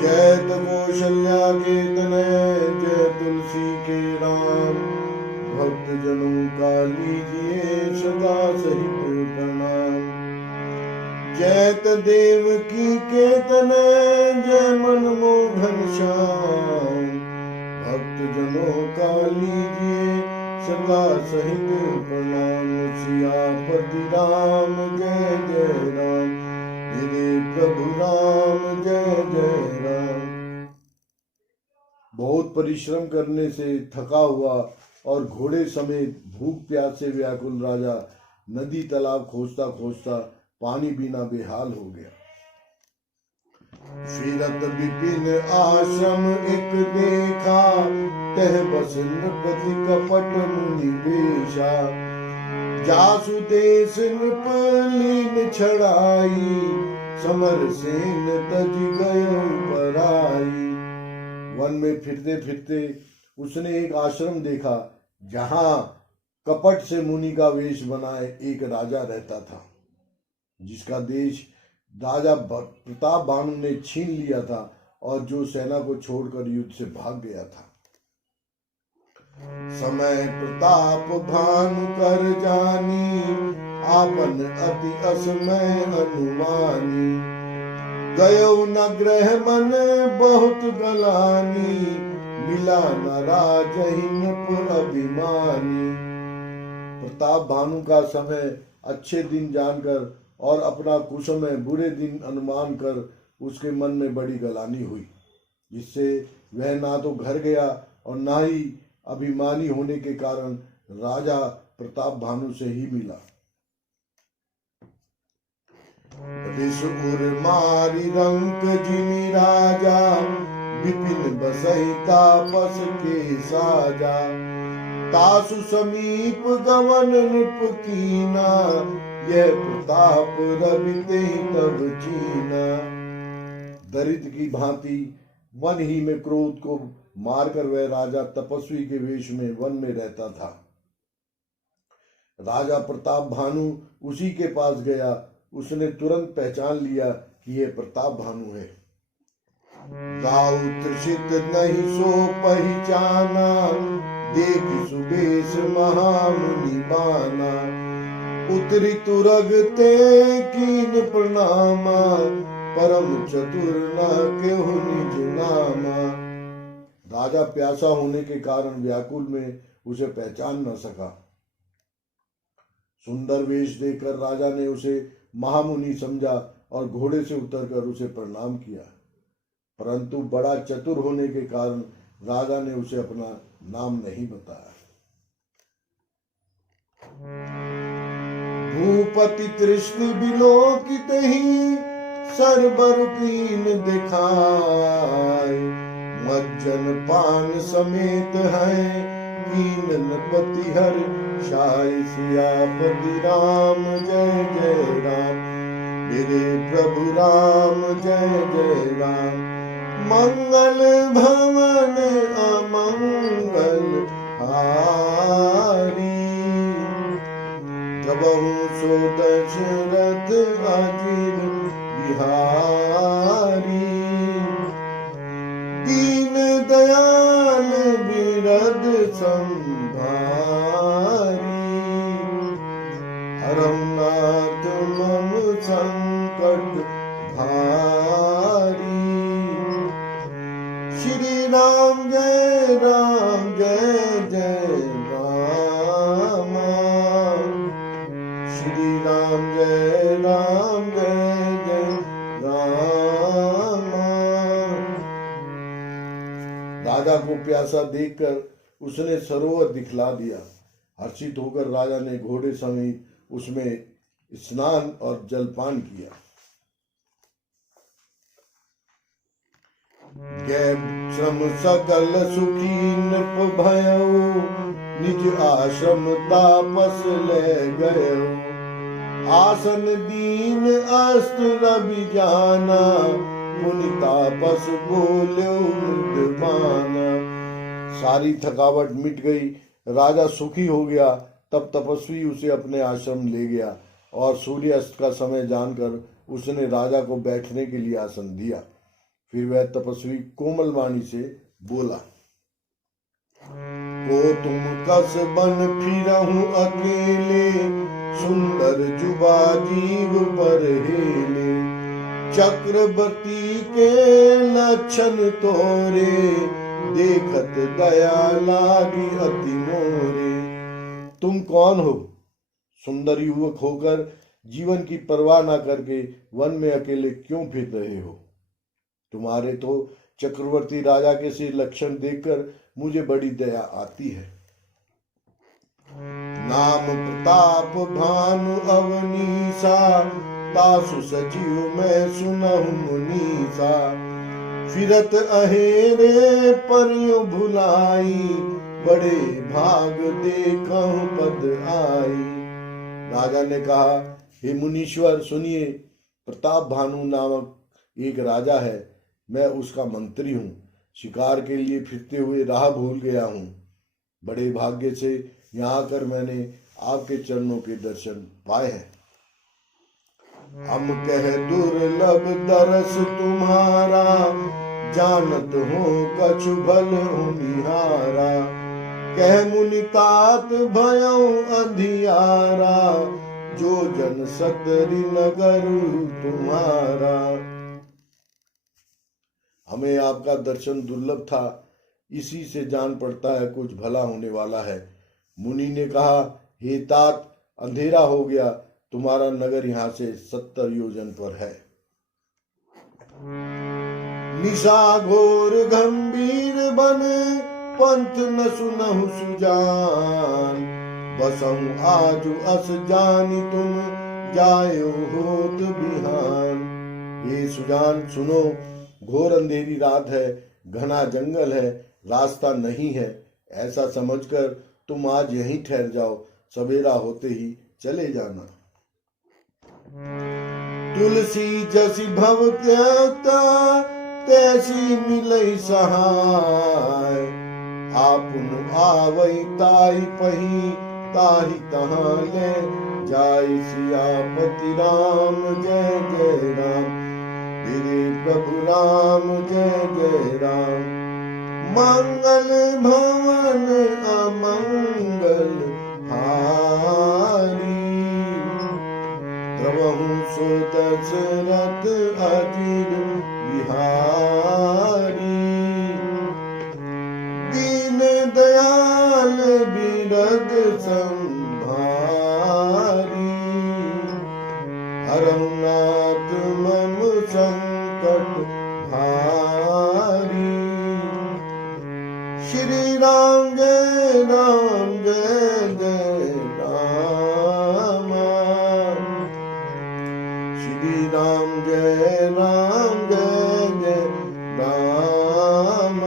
जय कौशल्या के तनय जय तुलसी के राम, भक्त जनों का लीजिए सदा सहित प्रणाम। जय देवकी के तनय जय मनमोहन श्याम, भक्त जनों का लीजिए सदा सहित प्रणाम। सियापति राम जय जय राम, मेरे प्रभु राम जय जय राम। बहुत परिश्रम करने से थका हुआ और घोड़े समेत भूख प्यास से व्याकुल राजा नदी तालाब खोजता खोजता पानी बिना बेहाल हो गया। फिरत विपिन आश्रम एक देखा, तह बस नृपति कपट मुनि बेशा। जासु देश नृप लीन छड़ाई, समर सेन तज गयो पराई। वन में फिरते फिरते उसने एक आश्रम देखा, जहां कपट से मुनि का वेश बनाए एक राजा रहता था, जिसका देश राजा प्रताप भानु ने छीन लिया था और जो सेना को छोड़कर युद्ध से भाग गया था। समय प्रताप भानु कर जानी, आपन अति असमय अनुमानी। गयो न ग्रह मन बहुत गलानी, मिला न राजहि नृप अभिमानी। प्रताप भानु का समय अच्छे दिन जानकर और अपना कुसमय बुरे दिन अनुमान कर उसके मन में बड़ी गलानी हुई, जिससे वह ना तो घर गया और ना ही अभिमानी होने के कारण राजा प्रताप भानु से ही मिला। ऋषुर मारी रंक जिमि राजा, विपिन बसई तापस के साजा। तासु समीप गवन नृप कीना, यह प्रताप रविते तब चीना। दरिद्र की भांति मन ही में क्रोध को मारकर वह राजा तपस्वी के वेश में वन में रहता था। राजा प्रताप भानु उसी के पास गया। उसने तुरंत पहचान लिया कि यह प्रताप भानु है। गाउ तृषित नहीं सो पहचाना, देख सुबेश महामुनि बाना। उतरी तुरगते कीन प्रणामा, परम चतुर न केहु निज नामा। राजा प्यासा होने के कारण व्याकुल में उसे पहचान न सका। सुंदर वेश देखकर राजा ने उसे महामुनि समझा और घोड़े से उतरकर उसे प्रणाम किया, परंतु बड़ा चतुर होने के कारण राजा ने उसे अपना नाम नहीं बताया। भूपति तृष्णि बिलोकित ही, सरबर कीन दिखाए। मज्जन पान समेत है, कीन नृपति हर शाय। सियापति राम जय जय राम, मेरे प्रभु राम जय जय राम। मंगल भवन अमंगल हारी, प्रभु सो दशरथ अजिर बिहारी। दीन दयाल बिरद संभारी, हरम नाथ मम संकट भारी। श्री राम जय जय राम, श्री राम जय जय राम। राजा को प्यासा देखकर उसने सरोवर दिखला दिया। हर्षित होकर राजा ने घोड़े समेत उसमें स्नान और जलपान किया। गए श्रम सकल सुखी नृप भयउ, निज आश्रम तापस ले गयो। आसन दीन अस्त रवि जाना, मुनि तापस बोल्यो मृदुमाना। सारी थकावट मिट गई, राजा सुखी हो गया। तब तपस्वी उसे अपने आश्रम ले गया और सूर्यास्त का समय जानकर उसने राजा को बैठने के लिए आसन दिया। फिर वह तपस्वी कोमल वाणी से बोला, को तुम कस बन फिरहूं अकेले, सुंदर जुबा जीव पर हेले, चक्रवर्ती के लक्षण तोरे, देखत दया लागी अति मोरे। तुम कौन हो? सुंदर युवक होकर जीवन की परवाह न करके वन में अकेले क्यों फिर रहे हो? तुम्हारे तो चक्रवर्ती राजा के से लक्षण देखकर मुझे बड़ी दया आती है। नाम प्रताप भानु अवनीसा, तासु सजीव मैं सुनहु मुनीसा, फिरत अहेरे परियो भुलाई, बड़े भाग देखहु पद आई। राजा ने कहा, हे मुनीश्वर सुनिए, प्रताप भानु नामक एक राजा है, मैं उसका मंत्री हूँ। शिकार के लिए फिरते हुए राह भूल गया हूँ। बड़े भाग्य से यहाँ आकर मैंने आपके चरणों के दर्शन पाए हैं। हम कह दुर्लभ दरस तुम्हारा, जानत हो कछु भल निहारा, कह मुनितात भयउ अंधियारा, जो जन सतरी नगर तुम्हारा। हमें आपका दर्शन दुर्लभ था, इसी से जान पड़ता है कुछ भला होने वाला है। मुनि ने कहा, हे तात, अंधेरा हो गया, तुम्हारा नगर यहाँ से 70 योजन पर है। निशा घोर गंभीर बन, पंथ न सुनहु सुजान, बसहु आजु अस जानी तुम, जायो होत बिहान। ये सुजान सुनो, घोर अंधेरी रात है, घना जंगल है, रास्ता नहीं है, ऐसा समझकर तुम आज यहीं ठहर जाओ, सवेरा होते ही चले जाना। तुलसी जसी भव त्यागता, तैसी मिलई सहाय, आपुन आवई ताई पही, ताही तहाँ ले जाई। सियापति राम जय जय राम, मेरे प्रभु राम जय जय राम। मंगल भवन अमंगल हारी, द्रवहु सो दशरथ अजिर बिहारी। दीन दयाल बिरद संभारी, हरनाथ मम संकट भारी। श्री राम जय जय राम, श्री राम जय जय राम।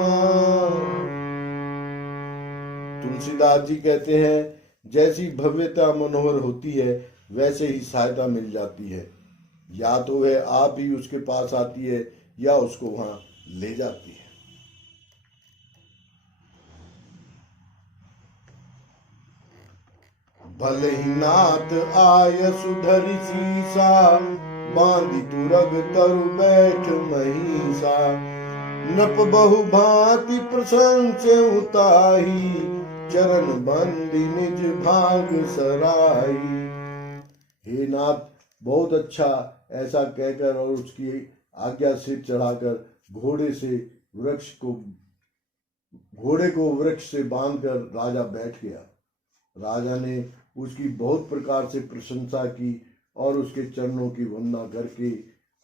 तुलसीदास जी कहते हैं, जैसी भव्यता मनोहर होती है वैसे ही सहायता मिल जाती है। या तो वह आप ही उसके पास आती है या उसको वहां ले जाती है। भले ही नाथ आय सुधरि सीसा, बांधी तुरग तरु बैठ महिषा। नृप बहु भांति प्रशंसे उताही, चरण बंदी निज भाग सराई। हे नाथ, बहुत अच्छा, ऐसा कहकर और उसकी आज्ञा सिर चढ़ाकर घोड़े को वृक्ष से बांधकर राजा बैठ गया। राजा ने उसकी बहुत प्रकार से प्रशंसा की और उसके चरणों की वंदना करके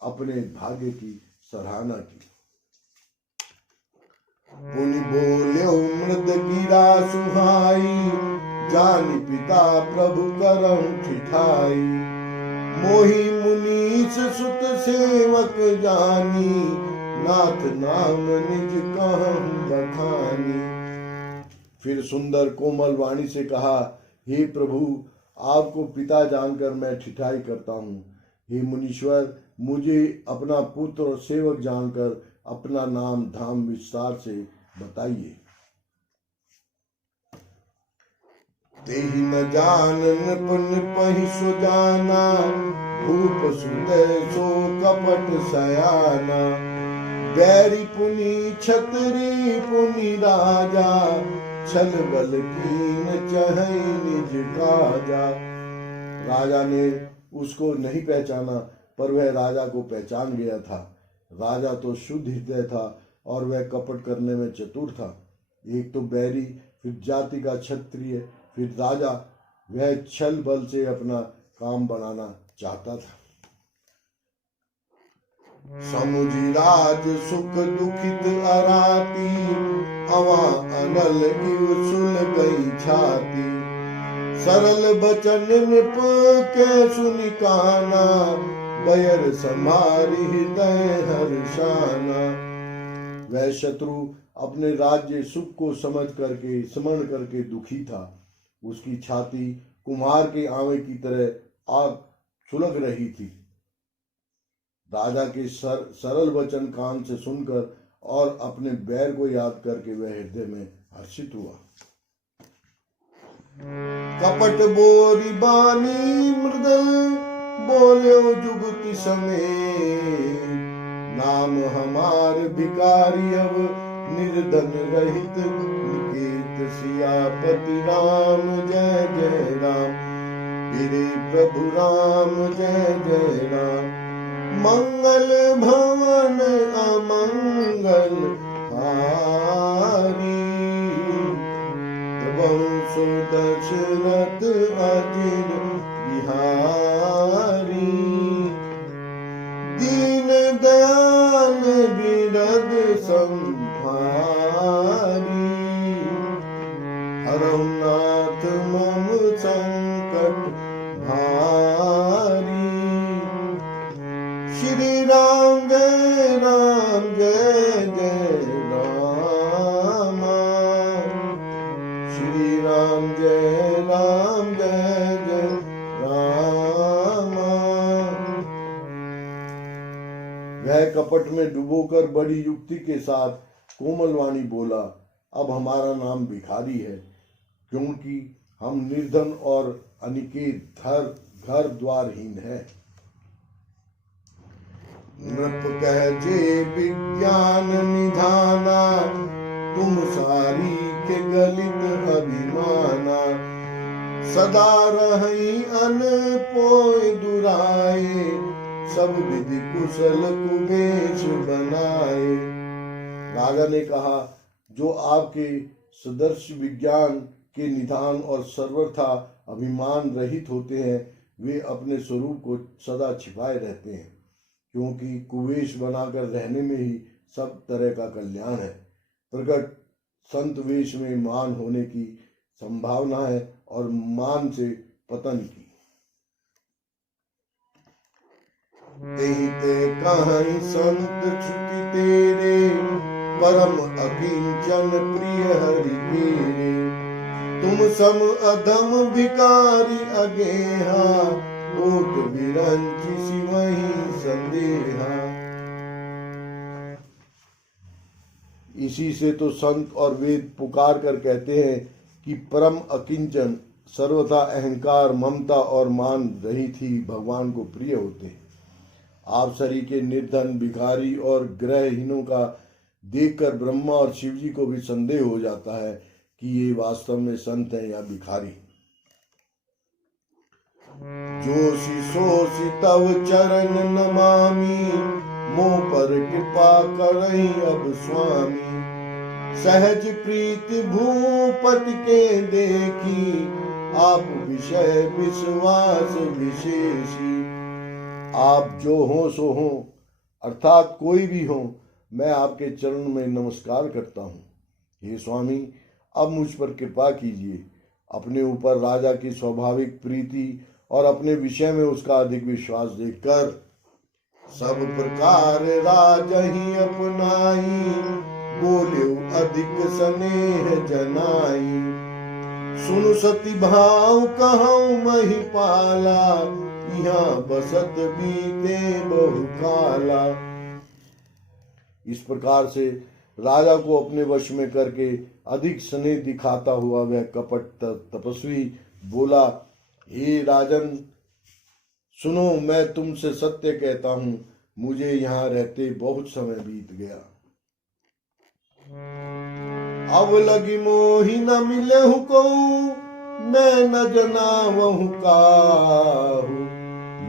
अपने भाग्य की सराहना की। मुनि बोले मृद गिरा सुहाई, जानि पिता प्रभु करहु ठिठाई। मोहि मुनीस सुत सेवक जानी, नाथ नाम निज कहूँ बखानी। फिर सुंदर कोमल वाणी से कहा, हे प्रभु, आपको पिता जानकर मैं ठिठाई करता हूँ। हे मुनीश्वर, मुझे अपना पुत्र और सेवक जानकर अपना नाम धाम विस्तार से बताइए। तेहि न जानन पुनि सुजाना, भूप सुदय सो कपट सयाना। बैरी पुनि छतरी पुनि राजा, छल बल कीन चहै निज काजा। राजा ने उसको नहीं पहचाना, पर वह राजा को पहचान गया था। राजा तो शुद्ध हृदय था और वह कपट करने में चतुर था। एक तो बैरी, फिर जाति का क्षत्रिय, फिर राजा, वह छल बल से अपना काम बनाना चाहता था। समुझी राज सुख दुखित अराती, अवा अनल इव सुल गई छाती। सरल बचन निप के सुनि काना, बयर समारी हृदय हर्षाना। वह शत्रु अपने राज्य सुख को समझ करके स्मरण करके दुखी था। उसकी छाती कुम्हार के आंवे की तरह आग सुलग रही थी। राजा के सरल वचन कान से सुनकर और अपने बैर को याद करके वह हृदय में हर्षित हुआ। कपट बोरी बानी मृदल, बोल्यो जुगति समेत। नाम हमार भिकारी अब निर्धन रहित, निकेत सियापति राम जय जय राम। गिरे प्रभु राम जय जय राम। मंगल भवन अमंगल हारी, वंशो दशरथ अजिर बिहारी। दीन दयाल बिरद संहारी, हरौ नाथ मम संकट भारी। श्री राम जय जय राम। श्री राम जय जय राम। वह कपट में डुबोकर बड़ी युक्ति के साथ कोमल वाणी बोला, अब हमारा नाम भिखारी है, क्योंकि हम निर्धन और अनिकेत घर द्वारहीन है। नृप कहजे विज्ञान निधाना, तुम सारी के गलित अभिमाना। सदा रही अन पोय दुराए, सब विधि कुशल कुबेश बनाए। राजा ने कहा, जो आपके सदर्श विज्ञान के निधान और सर्वथा अभिमान रहित होते हैं, वे अपने स्वरूप को सदा छिपाए रहते हैं, क्योंकि कुवेश बनाकर रहने में ही सब तरह का कल्याण है। प्रकट संत वेश में मान होने की संभावना है और मान से पतन की। ते कहीं संत छुति तेरे, परम अकिंचन प्रिय हरि मेरे। तुम सम अधम भिकारी अगेहा, ओट विरंचि सिवहि संदेहा। इसी से तो संत और वेद पुकार कर कहते हैं कि परम अकिंचन, सर्वथा अहंकार, ममता और मान रहित ही भगवान को प्रिय होते हैं। आप सरी के निर्धन, भिखारी और ग्रहहीनों का देखकर ब्रह्मा और शिव जी को भी संदेह हो जाता है कि ये वास्तव में संत हैं या भिखारी। जोशी सोशी तव चरण नमामि, मोह पर कृपा करहि अब स्वामी। सहज प्रीति भूपति के देखी, आप विषय विश्वास विशेषी। आप जो हो सो हो, अर्थात कोई भी हो, मैं आपके चरण में नमस्कार करता हूँ। हे स्वामी, अब मुझ पर कृपा कीजिए। अपने ऊपर राजा की स्वाभाविक प्रीति और अपने विषय में उसका अधिक विश्वास देखकर, सब प्रकार राजहि अपनाई, बोल्यो अधिक स्नेह जनाई। सुनु सती भाव कहूँ महिपाला, यहाँ बसत बीते बहु काला। इस प्रकार से राजा को अपने वश में करके अधिक स्नेह दिखाता हुआ वह कपट तपस्वी बोला, हे राजन, सुनो, मैं तुमसे सत्य कहता हूँ, मुझे यहाँ रहते बहुत समय बीत गया। अब लगी मोहि न मिलहु को, मैं न जनावहु काहू।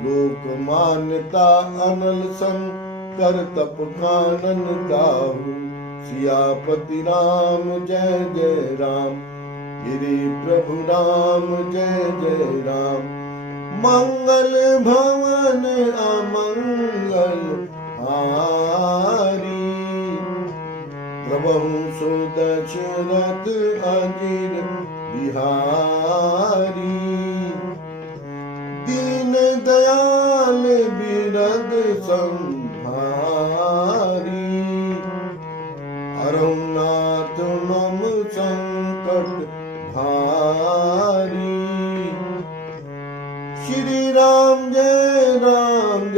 लोक मान्यता अनल सन, कर तप कानन दाहू। सियापति राम जय जय राम, गिरि प्रभु राम जय जय राम। मंगल भवन अमंगल हारी, प्रभु सो दशरथ अजिर बिहारी। दीन दयाल बिरद संहारी, अरुणाथ मम संकट भारी। श्री राम जय जय राम,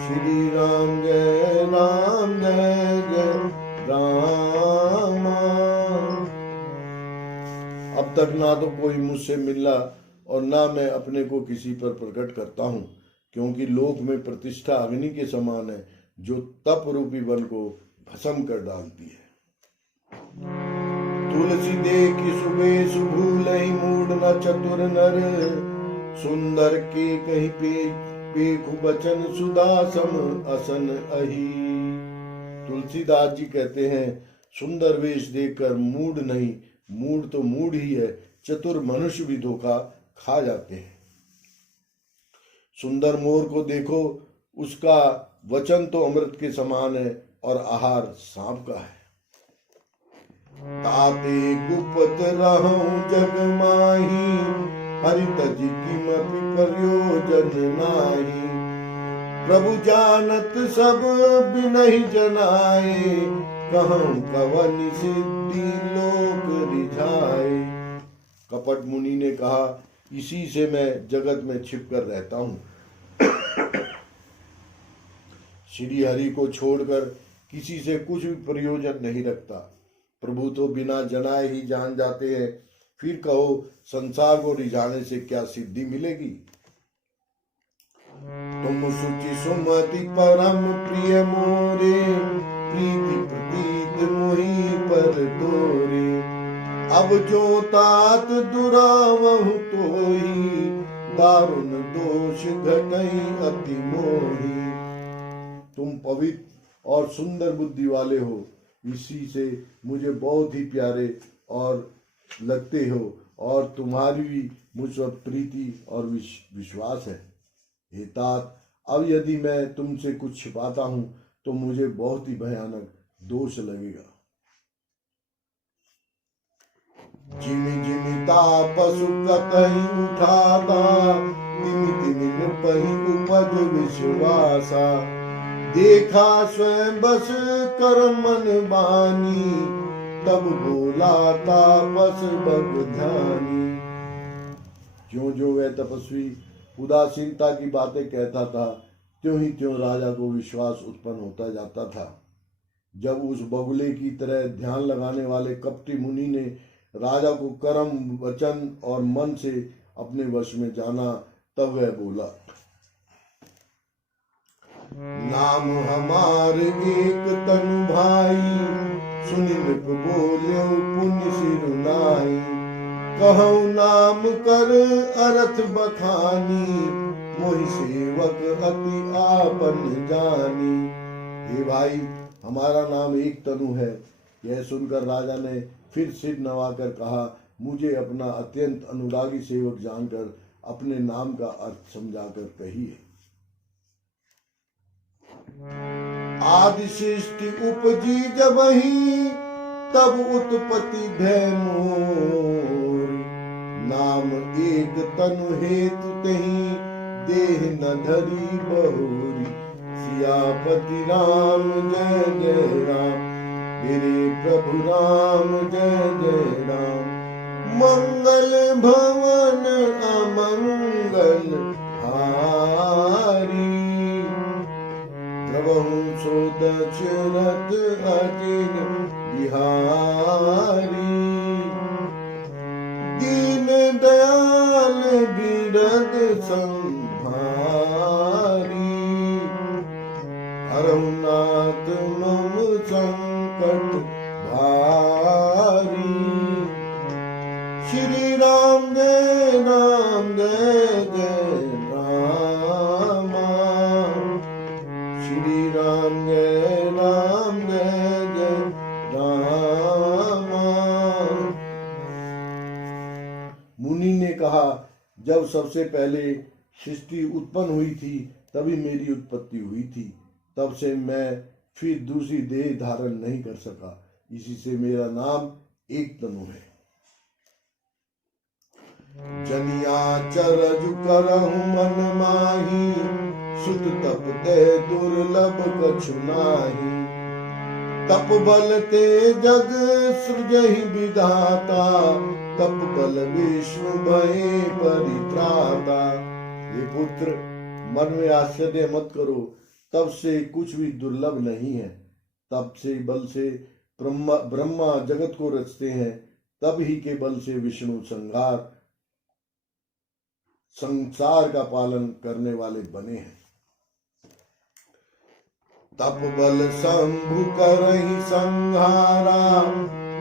श्री राम जय जय राम। अब तक ना तो कोई मुझसे मिला और ना मैं अपने को किसी पर प्रकट करता हूँ, क्योंकि लोक में प्रतिष्ठा अग्नि के समान है, जो तप रूपी वन को भस्म कर डालती है। तुलसी देखि सुबेश भूलहि, मूढ़ न चतुर नर। सुंदर के कहीं पेखु बचन, सुदासम असन अही। तुलसीदास जी कहते हैं, सुंदर वेश देखकर मूढ़ नहीं, मूढ़ तो मूढ़ ही है, चतुर मनुष्य भी धोखा खा जाते हैं। सुंदर मोर को देखो, उसका वचन तो अमृत के समान है और आहार सांप का है। ताते गुप्त रहूं जग माही, हरि तजि किमपि प्रयोजन नाही। प्रभु जानत सब बिनहि जनाए, कहूं कवन सिद्धि लोक रिझाए। कपट मुनि ने कहा, इसी से मैं जगत में छिप कर रहता हूँ। श्री हरि को छोड़कर किसी से कुछ भी प्रयोजन नहीं रखता। प्रभु तो बिना जनाए ही जान जाते हैं, फिर कहो संसार को रिझाने से क्या सिद्धि मिलेगी। तुम सुचि सुमति परम प्रिय मोरे, प्रीति प्रतीत मोहि पर तोरे। अब जो तात दुरावहु तोहि, दारुण दोष घटई अति मोहि। तुम पवित्र और सुंदर बुद्धि वाले हो, इसी से मुझे बहुत ही प्यारे और लगते हो, और तुम्हारी भी मुझ पर प्रीति और विश्वास है। हे तात, अब यदि मैं तुमसे कुछ छिपाता हूं तो मुझे बहुत ही भयानक दोष लगेगा। जिमि जिमि तापसु कतहि उठाता, तिमि तिमि नृपहि उपज विश्वासा। देखा स्वयं बस कर मन बानी, तब बोला तापस बग ध्यानी। ज्यों ज्यों वह तपस्वी उदासीनता की बातें कहता था, त्यों ही त्यों राजा को विश्वास उत्पन्न होता जाता था। जब उस बगुले की तरह ध्यान लगाने वाले कपटी मुनि ने राजा को कर्म, वचन और मन से अपने वश में जाना, तब वह बोला, नाम हमार एक तनु भाई, सुनि नृप बोल्यो पुण्य सिर नाई। कहूँ नाम कर अर्थ बखानी, मोहि सेवक अति आपन जानी। हे भाई, हमारा नाम एक तनु है। यह सुनकर राजा ने फिर सिर नवाकर कहा, मुझे अपना अत्यंत अनुरागी सेवक जानकर अपने नाम का अर्थ समझाकर कहिए। आदि सृष्टि उपजी जबहि, तब उत्पत्ति भय मोर। नाम एक तनु हेतु तहि, देह न धरी बहुरी। सियापति राम जय जय राम, गिरि प्रभु राम जय जय राम। मंगल भवन अमंगल हारी, प्रभु सो दशरथ अजिर बिहारी। दीन दयाल बिरद संभारी, हरहुनाथ मम संकट भारी। श्री राम जय जय रामा, श्री राम जय जय रामा। मुनि ने कहा, जब सबसे पहले सृष्टि उत्पन्न हुई थी तभी मेरी उत्पत्ति हुई थी, तब से मैं फिर दूसरी देह धारण नहीं कर सका, इसी से मेरा नाम एक तनु है। जनिया चरजु करहु मन माही, सुत तप ते दुर्लभ कछु नाही। तप बल ते जग सृजहि विधाता, तप बल विष्णु भय परित्राता। ये पुत्र, मन में आश्चर्य मत करो, तब से कुछ भी दुर्लभ नहीं है। तब से बल से ब्रह्मा जगत को रचते हैं, तब ही के बल से विष्णु संसार का पालन करने वाले बने हैं। तप बल शंभु करहि संहारा,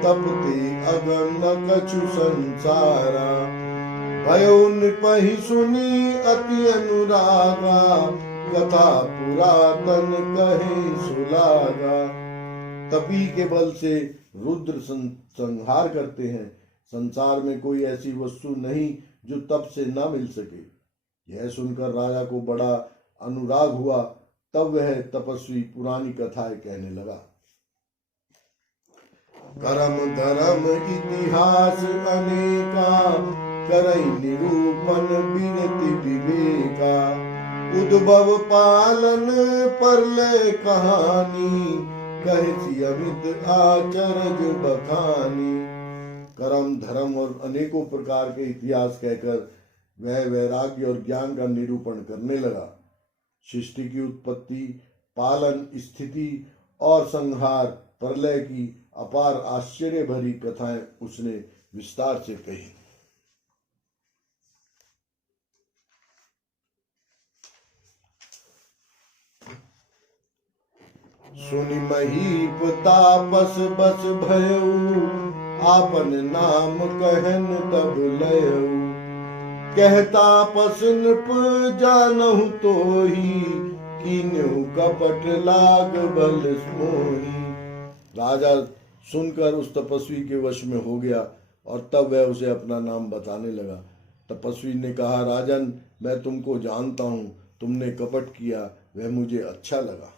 तपते अगम न कछु संसारा। भयो नृपहि सुनी अति अनुरागा, कथा पुरातन कहे सुलागा। तपी के बल से रुद्र संहार करते हैं। संसार में कोई ऐसी वस्तु नहीं जो तप से न मिल सके। यह सुनकर राजा को बड़ा अनुराग हुआ, तब वह तपस्वी पुरानी कथाएं कहने लगा। कर्म धर्म इतिहास अनेका, करई निरूपण बिरति विवेका। उद्भव पालन परलय कहानी, कहसी अमित आचरज बखानी। कर्म धर्म और अनेकों प्रकार के इतिहास कहकर वह वैराग्य और ज्ञान का निरूपण करने लगा। सृष्टि की उत्पत्ति, पालन, स्थिति और संहार, प्रलय की अपार आश्चर्य भरी कथाएं उसने विस्तार से कही। सुनि महीप तापस बस भयउ, आपन नाम कहन तब लयउ। कहता पस नृप जानहु तोही, कीन्हु कपट लाग बल मोही। राजा सुनकर उस तपस्वी के वश में हो गया और तब वह उसे अपना नाम बताने लगा। तपस्वी ने कहा, राजन, मैं तुमको जानता हूँ, तुमने कपट किया, वह मुझे अच्छा लगा।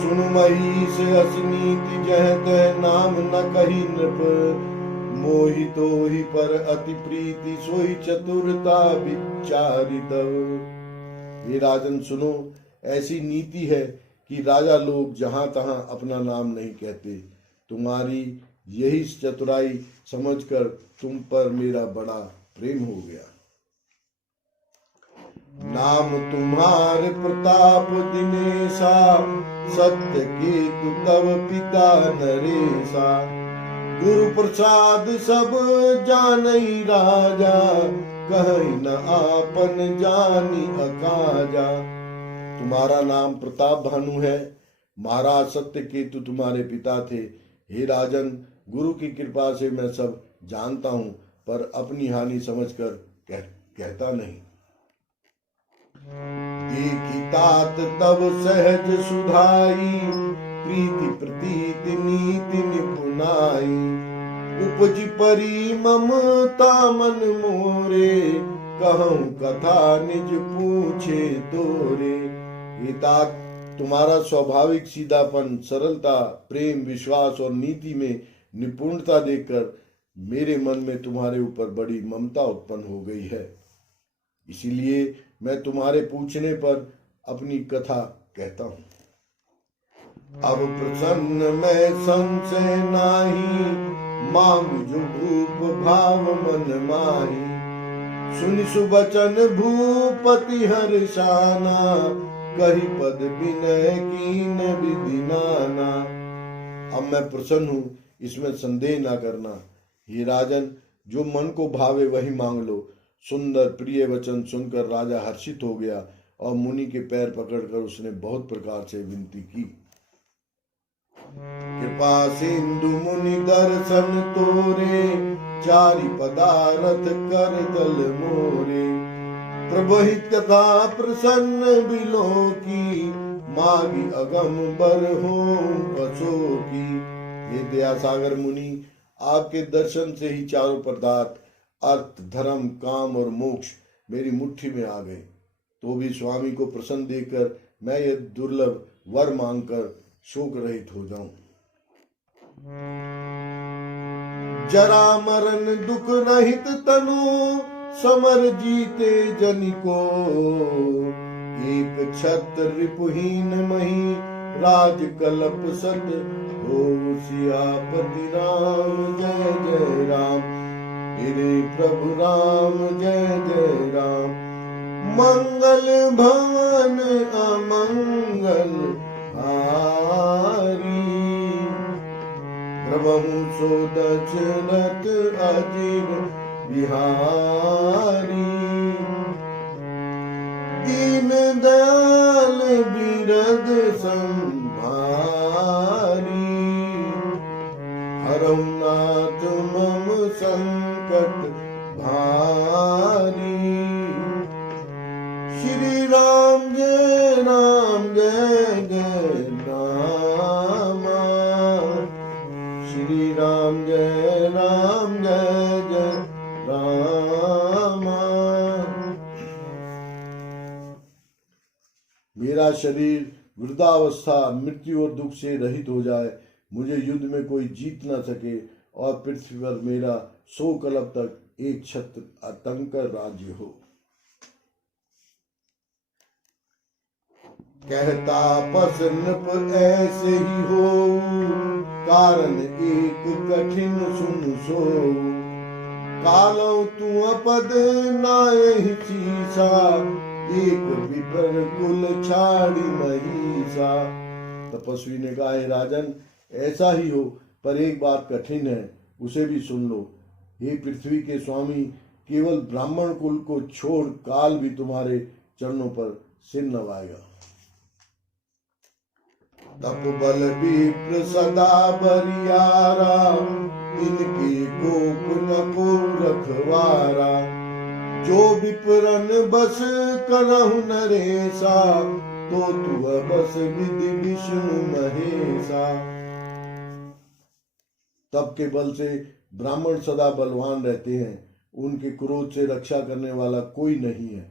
सुनु महीस असनीति जह तह नाम न कही नृप, मोहि तोहि पर अति प्रीति सोई चतुरता विचारित। ये राजन सुनो, ऐसी नीति है कि राजा लोग जहां तहां अपना नाम नहीं कहते। तुम्हारी यही चतुराई समझकर तुम पर मेरा बड़ा प्रेम हो गया। नाम तुम्हारे प्रताप दिनेशा, सत्य केतु तव पिता नरेशा। गुरु प्रसाद सब जानई राजा, कहीं न आपन जानी अकाजा। तुम्हारा नाम प्रताप भानु है। महाराज सत्य केतु तुम्हारे पिता थे। हे राजन, गुरु की कृपा से मैं सब जानता हूँ, पर अपनी हानि समझकर कहता नहीं। देखी तात तब सहज सुधाई, प्रीति प्रतीति नीति निपुनाई। उपजी परी ममता मन मोरे, कहूँ कथा निज पूछे तोरे। ये तात, तुम्हारा स्वाभाविक सीधापन, सरलता, प्रेम, विश्वास और नीति में निपुणता देखकर मेरे मन में तुम्हारे ऊपर बड़ी ममता उत्पन्न हो गई है। इसीलिए मैं तुम्हारे पूछने पर अपनी कथा कहता हूँ। अब प्रसन्न मैं संशय नाही, मांगु जो भूप भाव मन माही। सुनि सुबचन भूपति हर्षाना, कही पद विनय कीन विधि नाना। अब मैं प्रसन्न हूँ, इसमें संदेह ना करना। हे राजन, जो मन को भावे वही मांग लो। सुंदर प्रिय वचन सुनकर राजा हर्षित हो गया और मुनि के पैर पकड़कर उसने बहुत प्रकार से विनती की। कृपा सिंधु मुनि दर्शन तोरे, चारि पदारथ कर दल मोरे। प्रभहित कथा प्रसन्न बिलो की, मागी अगम बर हो बसो की। हे दया सागर मुनि, आपके दर्शन से ही चारों पदार्थ अर्थ, धर्म, काम और मोक्ष मेरी मुट्ठी में आ गए। तो भी स्वामी को प्रसन्न देकर मैं यह दुर्लभ वर मांगकर शोक रहित हो जाऊं। जरा मरण दुख रहित तनु, समर जीते जन को। एक छत्र रिपुहीन मही, राज कलप सत हो सियापति राम। जय जय राम, मेरे प्रभु राम जय जय राम। मंगल भवन अमंगल हारी, प्रभु सो दशरथ अजीर बिहारी। दीन दयाल बिरद संभारी, हरहु नाथ मम संकट भारी। श्री राम जय जय राम, श्री राम जय जय राम। मेरा शरीर वृद्धावस्था, मृत्यु और दुख से रहित हो जाए, मुझे युद्ध में कोई जीत न सके और पृथ्वी पर मेरा 100 कल्प तक एक छत्र आतंकर राज्य हो। कहता पस नृप ऐसे ही हो, कारण एक कठिन सुन सो। कालो तू अपद नाहि सीसा, एक विपर कुल छाड़ी महिषा। तपस्वी ने कहा, हे राजन, ऐसा ही हो, पर एक बात कठिन है, उसे भी सुन लो। हे पृथ्वी के स्वामी, केवल ब्राह्मण कुल को छोड़ काल भी तुम्हारे चरणों पर सिर नवाएगा। तप बल विप्र सदा बरियारा, इनके गोप न को रखवारा। जो विप्रन बस करहु नरेसा, तो तू बस विधि विष्णु महेशा। तप के बल से ब्राह्मण सदा बलवान रहते हैं, उनके क्रोध से रक्षा करने वाला कोई नहीं है।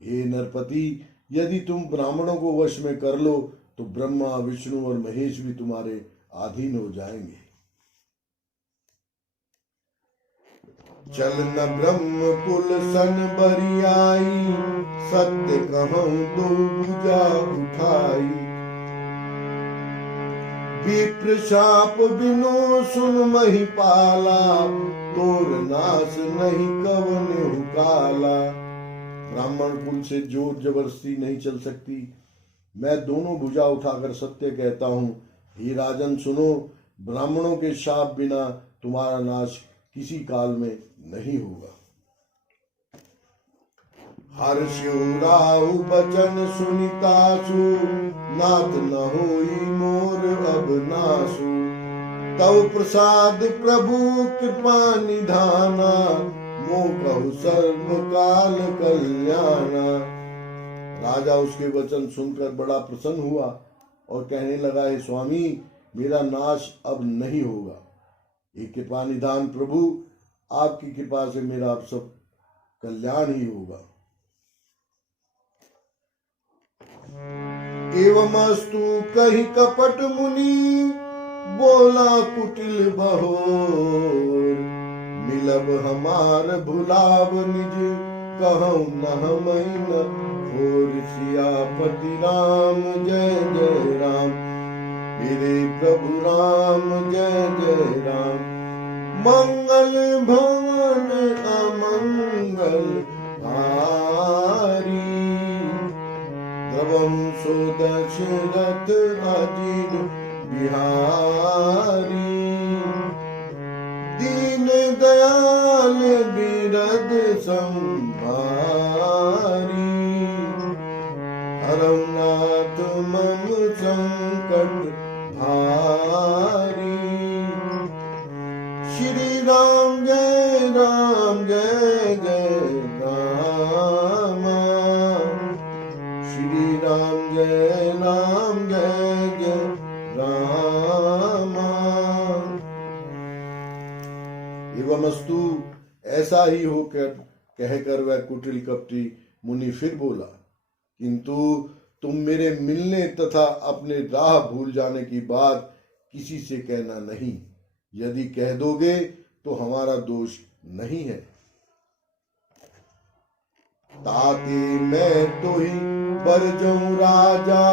हे नरपति, यदि तुम ब्राह्मणों को वश में कर लो तो ब्रह्मा, विष्णु और महेश भी तुम्हारे अधीन हो जाएंगे। चल न ब्रह्म कुल सन बरियाई, सत्य कहूं दो भुजा उठाई। विप्र शाप बिनु सुन महिपाला, तोर नाश नहीं कवने काला। ब्राह्मण कुल से जोर जबरदस्ती नहीं चल सकती। मैं दोनों भुजा उठाकर सत्य कहता हूँ। हे राजन सुनो, ब्राह्मणों के शाप बिना तुम्हारा नाश किसी काल में नहीं होगा। हर्षु राहु बचन सुनितासु, नाथ न होई मोर अब नासु। तव प्रसाद प्रभु कृपा निधाना, मोह कहु सर्व काल कल्याणा। राजा उसके वचन सुनकर बड़ा प्रसन्न हुआ और कहने लगा, हे स्वामी, मेरा नाश अब नहीं होगा। हे कृपा निधान प्रभु, आपकी कृपा से मेरा अब सब कल्याण ही होगा। एवमस्तु कही कपट मुनि, बोला कुटिल बहोर। मिलब हमार भुलाव निज, कहूँ न महीना और। सियापति राम जय जय राम, मेरे प्रभु राम जय जय राम। मंगल भवन अमंगल हारी, द्रवंसो दशरथ अजीर बिहारी। दीन दयाल बिरद संभारी, हरौ नाथ मम संकट भारी। श्री राम जय जय राम, श्री राम जय जय राम। एवमस्तु, ऐसा ही होकर कहकर वह कुटिल कपटी मुनि फिर बोला, किंतु तुम मेरे मिलने तथा अपने राह भूल जाने की बात किसी से कहना नहीं। यदि कह दोगे तो हमारा दोष नहीं है। ताते मैं तो ही बर जाऊं राजा,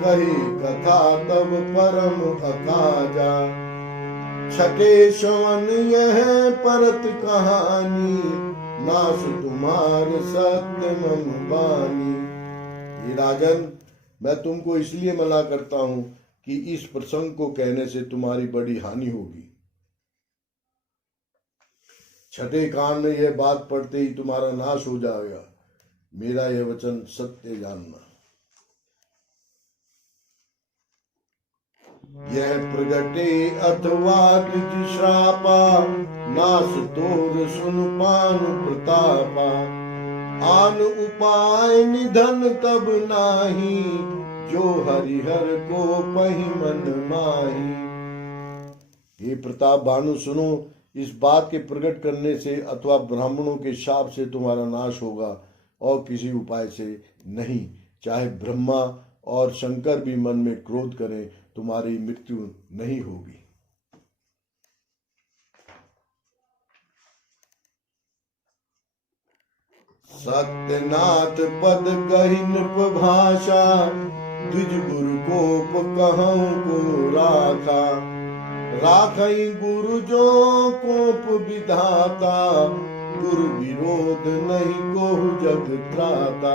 कहे कथा तब परम अकाजा। छठे श्रवण यह परत कहानी, नास तुम्हार सत्य मम बानी। ये राजन, मैं तुमको इसलिए मना करता हूं कि इस प्रसंग को कहने से तुम्हारी बड़ी हानि होगी। छठे कान में यह बात पढ़ते ही तुम्हारा नाश हो जाएगा। मेरा यह वचन सत्य जानना। यह प्रगटे अथवा द्विज श्रापा, नास तोर सुन पान प्रतापा। आन उपाय निधन तब नाही, जो हरिहर को पहि मन माही। हे प्रताप भानु सुनो, इस बात के प्रकट करने से अथवा ब्राह्मणों के शाप से तुम्हारा नाश होगा और किसी उपाय से नहीं। चाहे ब्रह्मा और शंकर भी मन में क्रोध करें, तुम्हारी मृत्यु नहीं होगी। सत्यनाथ पद कहि नृप भाषा, द्विज गुरु कोप कहूं को राखा। राखई गुरु जो कोप विधाता, गुरु विरोध नहीं कोहु जग त्राता।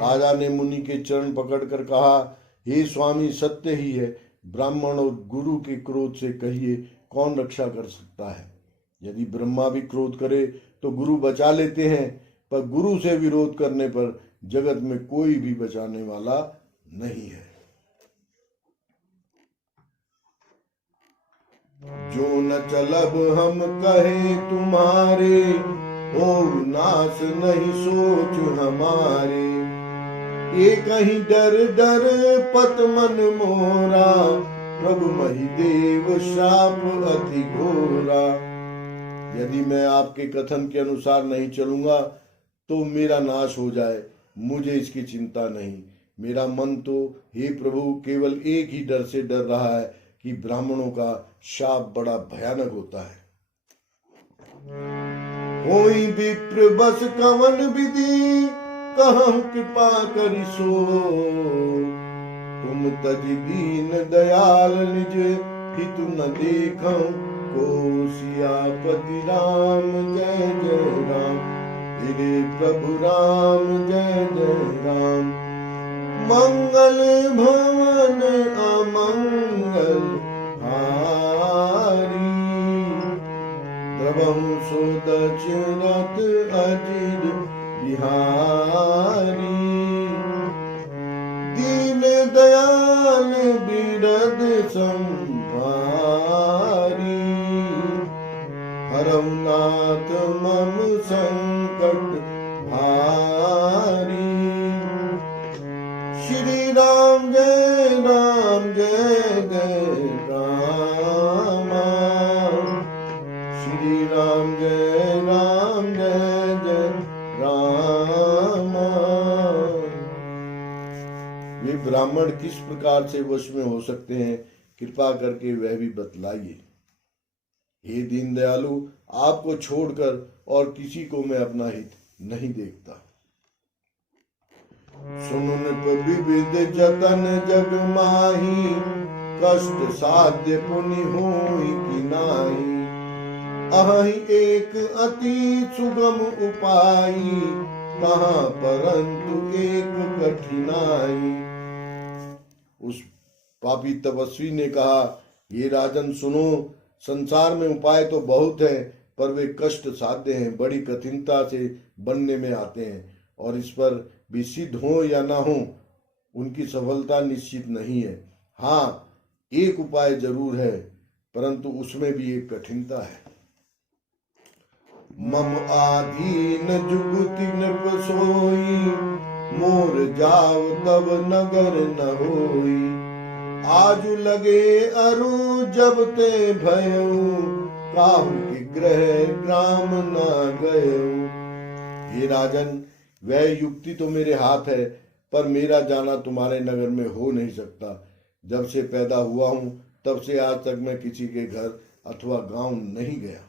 राजा ने मुनि के चरण पकड़कर कहा, हे स्वामी, सत्य ही है। ब्राह्मण और गुरु के क्रोध से कहिए कौन रक्षा कर सकता है। यदि ब्रह्मा भी क्रोध करे तो गुरु बचा लेते हैं, पर गुरु से विरोध करने पर जगत में कोई भी बचाने वाला नहीं है। जो न चलब हम कहे तुम्हारे, हो नाश नहीं सोच हमारे। एक ही डर डर पत मन मोरा, प्रभु महिदेव श्राप अति घोरा। यदि मैं आपके कथन के अनुसार नहीं चलूंगा तो मेरा नाश हो जाए, मुझे इसकी चिंता नहीं। मेरा मन तो हे प्रभु केवल एक ही डर से डर रहा है कि ब्राह्मणों का शाप बड़ा भयानक होता है। होई विप्र बस कवन विधि, कहूं कृपा करिसो। तुम तज दीन दयाल निज हितु न देखो को। सियापति राम जय जय राम, तेरे प्रभु राम जय जय राम। मंगल भवन अमंगल हारी, द्रवहु सो दशरथ अजिर बिहारी। दीन दयाल बिरद संभारी, हरौ नाथ मम संकट भारी। श्री राम जय जय राम, श्री राम जय जय राम। वे ब्राह्मण किस प्रकार से वश में हो सकते हैं, कृपा करके वह भी बतलाइए। हे दीन दयालु, आपको छोड़कर और किसी को मैं अपना हित नहीं देखता। सुनुन विविध जतन जग माही, कष्ट साध्य पुनि होई कि नाही। अहि एक अति सुगम उपाई, कहाँ परंतु एक कठिनाई। उस पापी तपस्वी ने कहा, ये राजन सुनो, संसार में उपाय तो बहुत है, पर वे कष्ट साध्य हैं, बड़ी कठिनता से बनने में आते हैं, और इस पर भी सिद्ध हो या ना हो, उनकी सफलता निश्चित नहीं है। हाँ, एक उपाय जरूर है, परंतु उसमें भी एक कठिनता है। मम आधीन जुगति नृप सोई, मोर जाव तब नगर न होई। आजु लगे अरु जब ते भयऊ, काहू के ग्रह ग्राम न गयऊ। हे राजन, वह युक्ति तो मेरे हाथ है, पर मेरा जाना तुम्हारे नगर में हो नहीं सकता। जब से पैदा हुआ हूं तब से आज तक मैं किसी के घर अथवा गांव नहीं गया।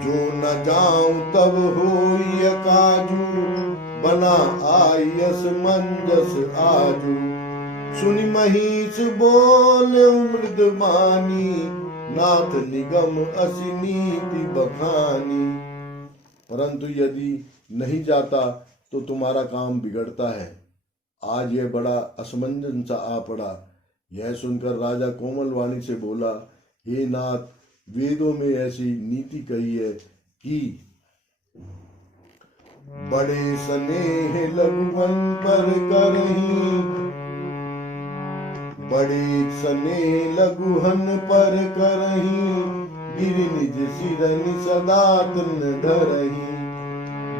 जो न जाऊं तब होई काजू, बना आयस मंजस आजू। सुनि महिष बोले मृदमानी, नाथ निगम असि नीति बखानी। परंतु यदि नहीं जाता तो तुम्हारा काम बिगड़ता है। आज यह बड़ा असमंजन सा आ पड़ा। यह सुनकर राजा कोमल वाणी से बोला, हे नाथ, वेदों में ऐसी नीति कही है कि बड़े स्नेह लघुवन पर करही, बड़े स्नेह लघुहन पर करही। गिरि निज सिरन सदा तन धरही,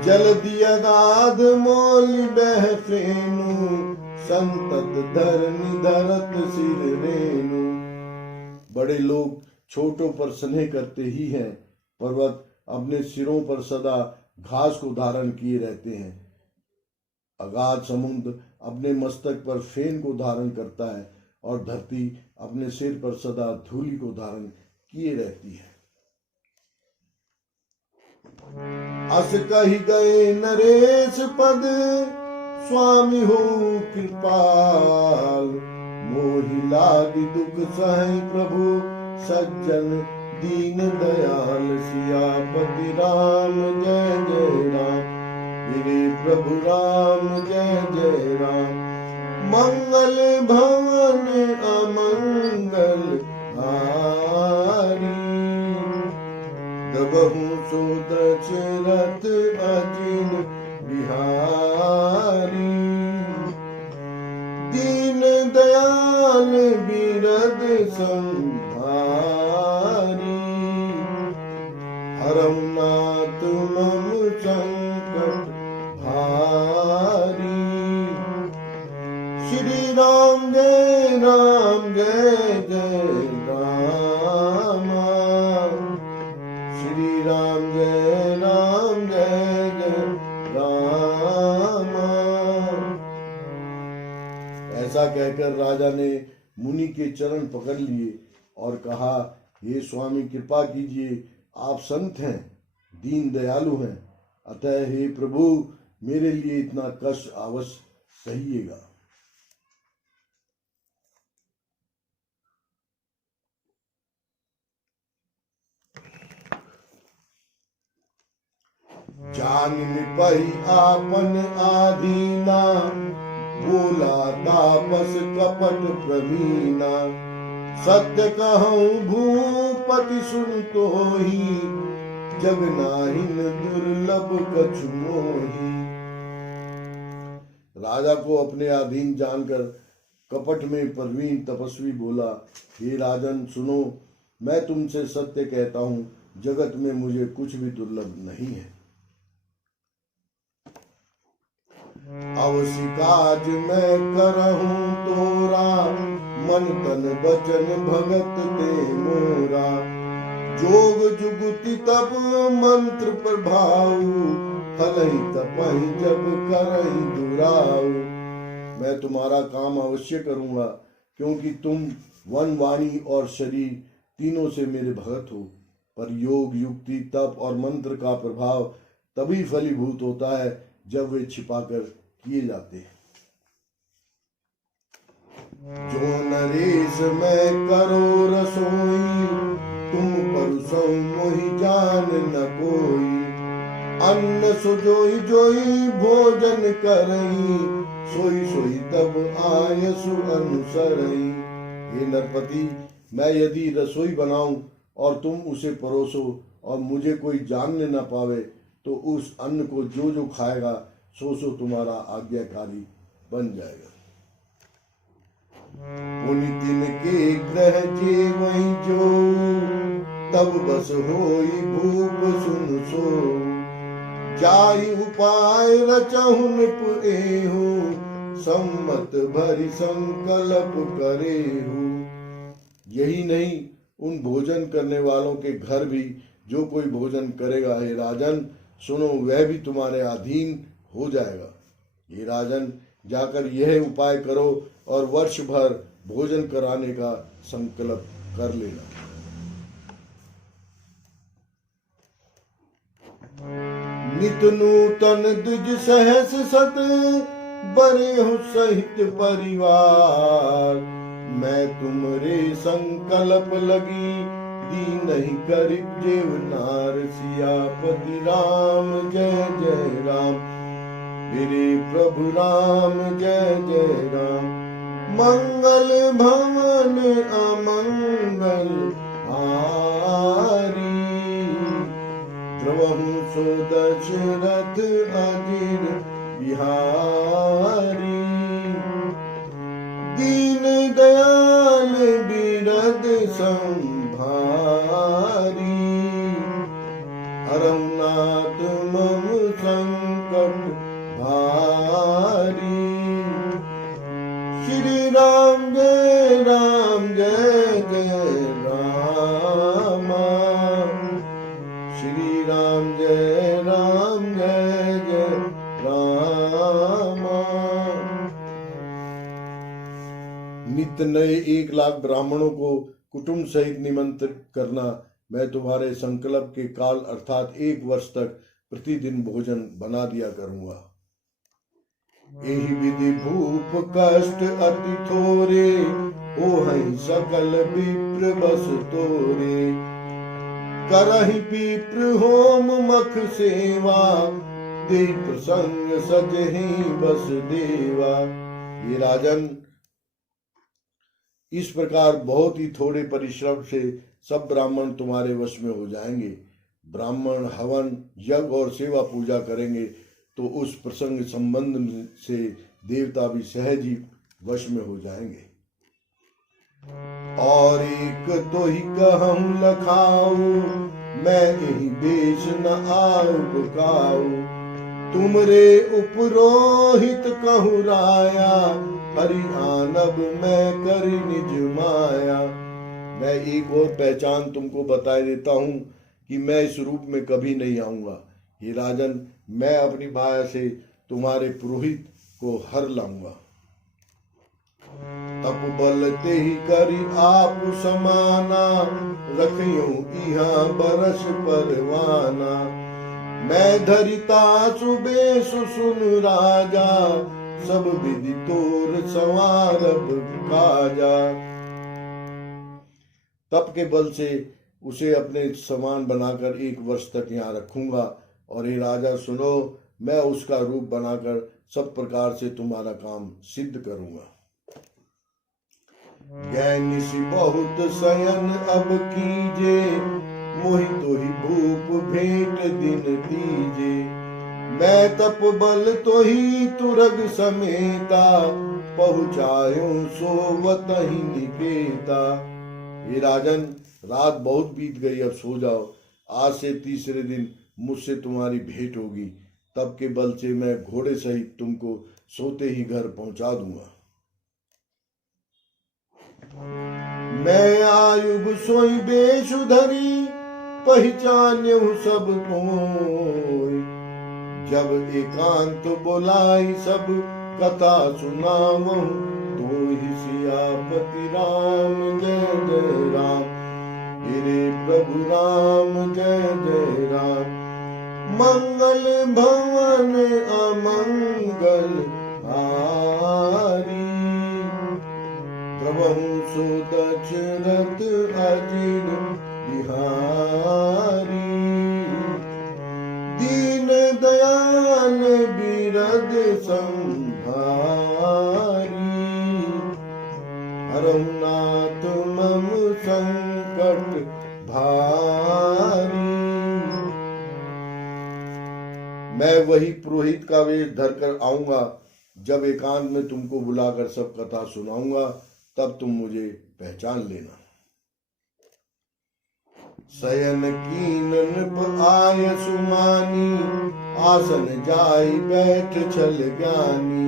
जल दिया गाध मोल बह फेनु। संतत धरनी धरत सिर रेनु। बड़े लोग छोटों पर स्नेह करते ही हैं। पर्वत अपने सिरों पर सदा घास को धारण किए रहते हैं। अगाध समुद्र अपने मस्तक पर फेन को धारण करता है, और धरती अपने सिर पर सदा धूलि को धारण किए रहती है। अस कही गए नरेश पद, स्वामी हो कृपाल। मोहि लागी दुख सहै प्रभु, सज्जन दीन दयाल। सियापति राम जय जय राम, मेरे प्रभु राम जय जय राम। मंगल भवन अमंगल हारी, दबहु सो दशरथ अजिन बिहारी। दीन दयाल बिरद संभारी, हरम नाथ मम संकट भारी। श्री राम जय जय राम, श्री राम जय जय राम। ऐसा कहकर राजा ने मुनि के चरण पकड़ लिए और कहा, हे स्वामी कृपा कीजिए, आप संत हैं, दीन दयालु हैं, अतः हे प्रभु मेरे लिए इतना कष्ट अवश्य सहिएगा। जानिन पही आपन आधीना, बोला तापस कपट प्रवीणा। सत्य कहूँ भूपति सुन तो ही, जग नाहिन दुर्लभ कछु मोही। राजा को अपने अधीन जानकर कपट में प्रवीण तपस्वी बोला, हे राजन सुनो, मैं तुमसे सत्य कहता हूँ, जगत में मुझे कुछ भी दुर्लभ नहीं है। अवश्य काज मैं करहूं तोरा, मन तन बचन भगत ते मोरा। जोग जुगति तब मंत्र प्रभाऊ, फलहि तपहि जब करहि दुराऊ। मैं तुम्हारा काम अवश्य करूंगा, क्योंकि तुम वन वाणी और शरीर तीनों से मेरे भगत हो। पर योग युक्ति तप और मंत्र का प्रभाव तभी फलीभूत होता है जब वे छिपाकर किए जाते हैं। जो नरेश मैं करो रसोई, तुम परुसो मोहि जान न कोई। अन्न सुजोई जोई भोजन करई, सोई सोई तब आयसु अनुसरई। हे नरपति, मैं यदि रसोई बनाऊं और तुम उसे परोसो और मुझे कोई जानने न पावे, तो उस अन्न को जो जो खाएगा सो सो तुम्हारा आज्ञाकारी बन जाएगा। पुनि तिनके ग्रह जे वहीं जो, तब बस होई भूप सुन सो। जाहि उपाय रचहु निप एहु, सम्मत भरि संकल्प करेहु। यही नहीं, उन भोजन करने वालों के घर भी जो कोई भोजन करेगा, हे राजन सुनो, वह भी तुम्हारे अधीन हो जाएगा। हे राजन, जाकर यह उपाय करो और वर्ष भर भोजन कराने का संकल्प कर लेना। नित नूतन द्विज सहस सत, बरे हो सहित परिवार। मैं तुमरे संकल्प लगी, दीनहि करि जेवनार। सियापति राम जय जय राम, मेरे प्रभु राम जय जय राम। मंगल भवन अमंगल हारी, द्रवहु सो दशरथ अजिर बिहारी। दीन दयाल बिरद संभारी, हरनाथ मम संकट भारी। श्री राम जय जय राम, श्री राम जय जय राम। नित नए 1 लाख ब्राह्मणों को कुटुंब सहित निमंत्रित करना। मैं तुम्हारे संकल्प के काल अर्थात 1 वर्ष तक प्रतिदिन भोजन बना दिया करूंगा। एहि विधि भूप कष्ट अति थोरे, ओहि सकल विप्र बस तोरे। करहि विप्र होम मख सेवा, दे प्रसंग सजहि बस देवा। ये राजन, इस प्रकार बहुत ही थोड़े परिश्रम से सब ब्राह्मण तुम्हारे वश में हो जाएंगे। ब्राह्मण हवन यज्ञ और सेवा पूजा करेंगे तो उस प्रसंग संबंध से देवता भी सहज ही वश में हो जाएंगे। और एक तो ही कहूं लखाऊ, मैं यही देश न आऊ बुकाऊ। तुमरे उपरोहित कहूँ राया, हरि आनब मैं करी निज माया। मैं एक और पहचान तुमको बता देता हूँ कि मैं इस रूप में कभी नहीं आऊंगा। हे राजन, मैं अपनी माया से तुम्हारे पुरोहित को हर लाऊंगा। तप बल ते ही करी आप समाना, रखियो इहा बरस परवाना। मैं धरिता सुबेश सुन राजा, सब विधि तोर संवारब काजा। तप के बल से उसे अपने समान बनाकर 1 वर्ष तक यहाँ रखूंगा। और हे राजा सुनो, मैं उसका रूप बनाकर सब प्रकार से तुम्हारा काम सिद्ध करूंगा। ज्ञानिसी बहुत शयन अब कीजे, मोहि तो ही भूप भेंट दिन दीजे। मैं तप बल तो ही तुरग समेता, पहुँचायो सोवत ही निकेता। ये राजन, रात बहुत बीत गई, अब सो जाओ। आज से तीसरे दिन मुझसे तुम्हारी भेंट होगी। तब के बल से मैं घोड़े सहित तुमको सोते ही घर पहुंचा दूंगा। मैं आयुब सोई बेशुधरी, पहचान्यहु सब कोई। जब एकांत बोलाई सब कथा सुनावहु, तो ही सियापति राम जय जय राम। मेरे प्रभु राम जय जय राम। मंगल भवन अमंगल हारी, प्रभु सो दशरथ अजिर बिहारी। दीन दयाल बिरद संभारी, हरनाथ मम वही पुरोहित का वेश धरकर आऊंगा। जब एकांत में तुमको बुलाकर सब कथा सुनाऊंगा, तब तुम मुझे पहचान लेना। शयन कीनन आय सुमानी, आसन जाई बैठ छल ज्ञानी।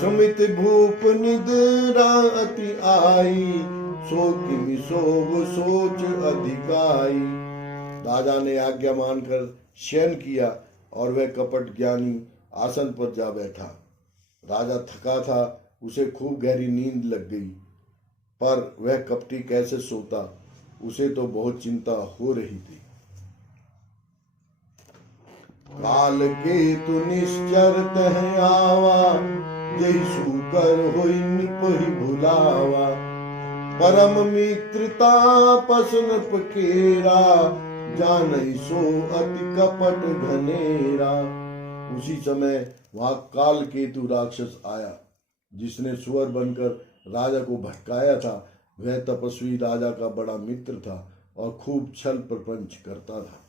सुमित भूप निद्रा अति आई, सो किमि सोव सोच अधिकाई। राजा ने आज्ञा मानकर शयन किया और वह कपट ज्ञानी आसन पर जा बैठा। राजा थका था, उसे खूब गहरी नींद लग गई, पर वह कपटी कैसे सोता, उसे तो बहुत चिंता हो रही थी। काल के तु निश्चर तह आवा, जय सुकर होई निपहि भुलावा। परम मित्रता पसन पकेरा, जानई सो अति कपट घनेरा। उसी समय वहां काल केतु राक्षस आया, जिसने सुअर बनकर राजा को भटकाया था। वह तपस्वी राजा का बड़ा मित्र था और खूब छल प्रपंच करता था।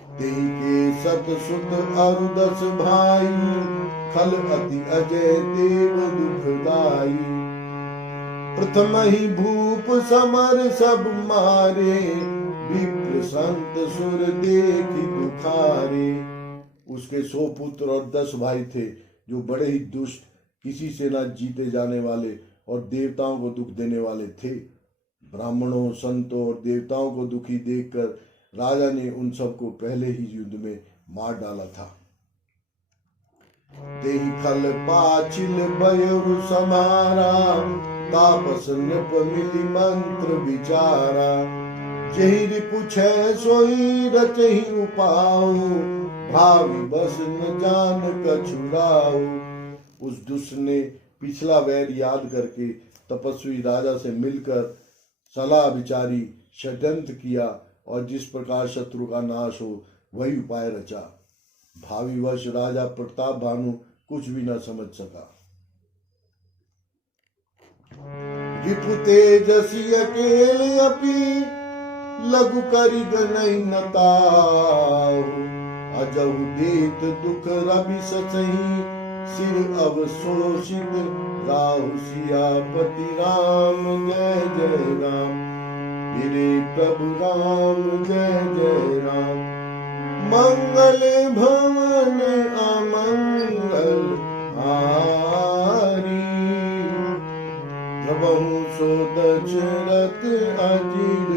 तेहि के सत सुत अरु 10 भाई, खल अति अजय देव दुखदाई। प्रथम ही भूप समर सब मारे, विप्र संत सुर देखि दुखारे। उसके 100 पुत्र और 10 भाई थे, जो बड़े ही दुष्ट, किसी से न जीते जाने वाले और देवताओं को दुख देने वाले थे। ब्राह्मणों, संतों और देवताओं को दुखी देखकर राजा ने उन सबको पहले ही युद्ध में मार डाला था। तेहि खल पाचिल बयरु समारा, तापस नृप मिली मंत्र विचारा। जहि रिपु छह सोई रचहि उपाऊ, भावी बस न जान कछुराऊ। उस दुष्ट ने पिछला वैर याद करके तपस्वी राजा से मिलकर सलाह विचारी, षड्यंत्र किया और जिस प्रकार शत्रु का नाश हो वही उपाय रचा। भावी वर्ष राजा प्रताप भानु कुछ भी न समझ सका। रिपु तेजसी अकेले अपि, लघु करि गनई न ताऊ। अजहु देत दुख रवि सचहि, सिर अवशोषित राहु सियापति राम। जय जय राम, गिरे प्रभु राम जय जय राम। मंगल भवन अमंगल हारी, प्रभु सो दशरथ अजिर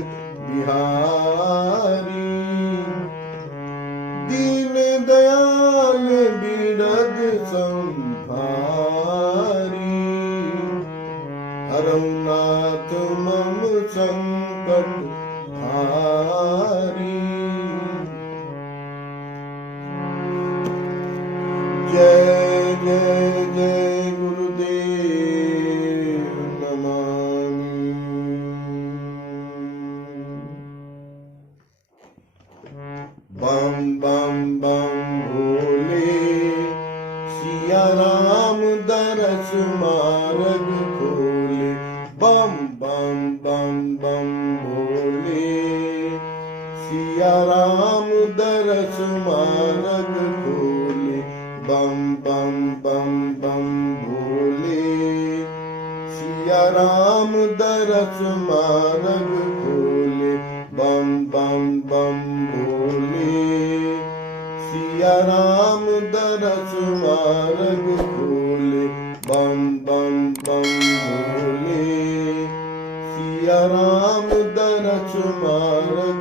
बिहारी। दीन दयाल बिरद संभारी, हरौ नाथ मम संकट हारी। जय जय जय गुरुदेव नमामि। बम बम बम भोले, सिया राम दरस मार्ग खोले। बम बम बम बम भोले, सिया राम दरस मार्ग खोले। बम बम बम बम भोले, सिया राम दरस मार्ग खोले। बम बम बम भोले, सिया राम दरस मार्ग खोले। बम बम बम भोले, सिया राम दरस मार्ग